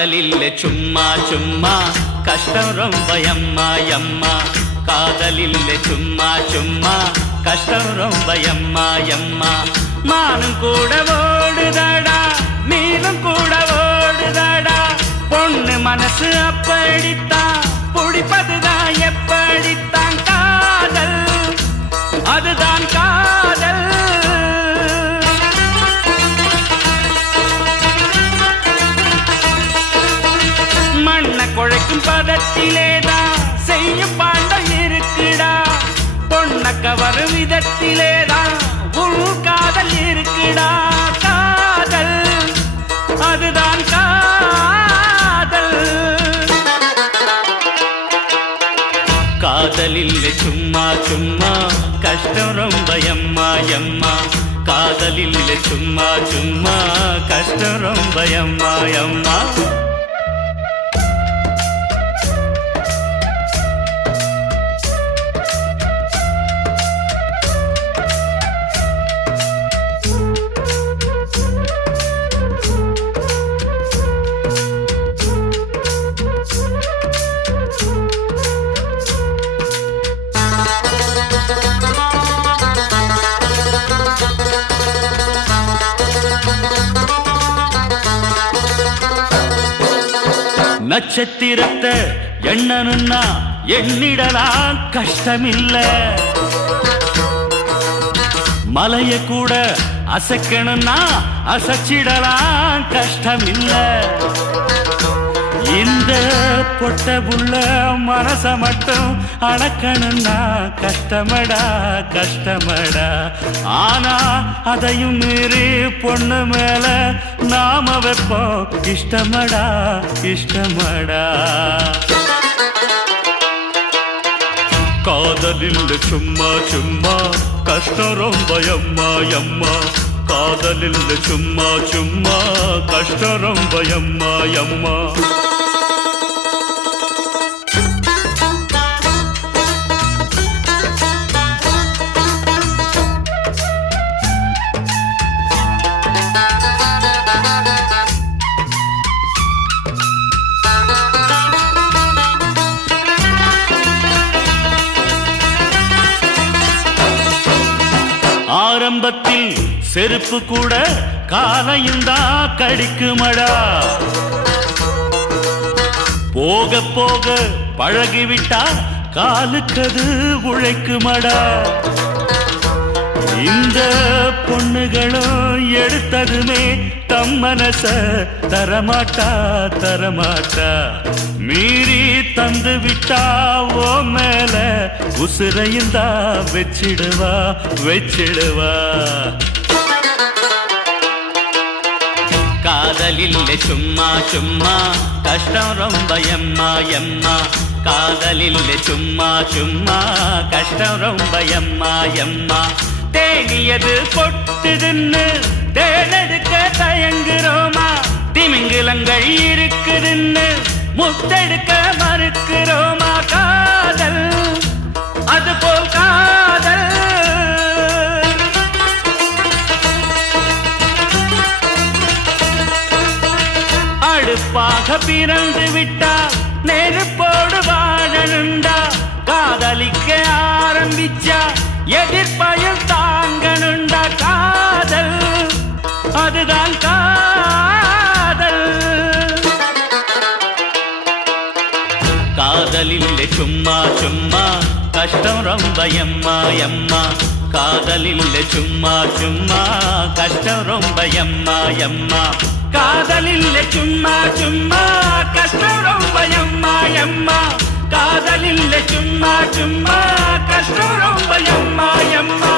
காதலில்லை சும்மா சும்மா கஷ்டம் ரொம்ப எம்மா எம்மா காதலில்லை சும்மா சும்மா கஷ்டம் ரொம்ப எம்மா எம்மா மானும் கூட ஓடுதடா மீனும் கூட ஓடுதடா பொண்ணு மனசு அப்படித்தான் பிடிப்பதுதான் எப்படித்தான் காதல் அதுதான் காதல் மண்ண குழைக்கும் பதத்திலேதான் செய்யும் பாண்டம் இருக்குடா பொண்ண கவரும் விதத்திலேதான் உள் காதல் இருக்குடா காதல் அதுதான் காதல் காதலில்லை சும்மா சும்மா கஷ்டம் ரொம்ப எம்மா எம்மா காதலில்லை சும்மா சும்மா கஷ்டம் ரொம்ப எம்மா எம்மா நட்சத்திரத்தை எண்ணனுன்னா எண்ணிடலாம் கஷ்டமில்ல மலைய கூட அசைக்கணும்னா அசைச்சிடலாம் கஷ்டமில்ல இந்த பொட்ட புள்ள மனச மட்டும் அடக்கணும்னா கஷ்டமடா கஷ்டமடா ஆனா அதையும் மீறி பொண்ணு மேல நாம வைப்போம் இஷ்டமடா இஷ்டமடா காதலில்லை சும்மா சும்மா கஷ்டம் ரொம்ப எம்மா எம்மா காதலில்லை சும்மா சும்மா கஷ்டம் ரொம்ப எம்மா எம்மா ஆரம்பத்தில் செருப்பு கூட காலையுந்தா கடிக்குமடா போக போக பழகிவிட்டா காலுக்கது உழைக்குமடா இந்த பொண்ணுகளும் எடுத்ததுமே தம் மனச தரமாட்டா தரமாட்டா மீறி தந்து விட்டா ஓ மேல உசுரையுந்தா வச்சிடுவா வச்சிடுவா காதலில்லை சும்மா சும்மா கஷ்டம் ரொம்ப எம்மா எம்மா காதலில்லை சும்மா சும்மா கஷ்டம் ரொம்ப எம்மா எம்மா தேனியது பொட்டுதுன்னு தேனெடுக்க தயங்குறோமா திமிங்கிலங்கள் இருக்குதுன்னு முத்தெடுக்க மறுக்கிறோமா காதல் அதுபோல் காதல் அடுப்பாக பிறந்து விட்டா நெருப்போடு வாழணுண்டா காதலிக்க ஆரம்பிச்சா எதிர்ப்பையும் தாங்கணுண்டா காதல் அதுதான் காதல் காதலில்லை சும்மா சும்மா கஷ்டம் ரொம்ப எம்மா எம்மா காதலில்லை சும்மா சும்மா கஷ்டம் ரொம்ப எம்மா எம்மா காதலில்லை சும்மா சும்மா கஷ்டம் ரொம்ப எம்மா எம்மா காதலில்லை சும்மா சும்மா கஷ்டம் ரொம்ப எம்மா எம்மா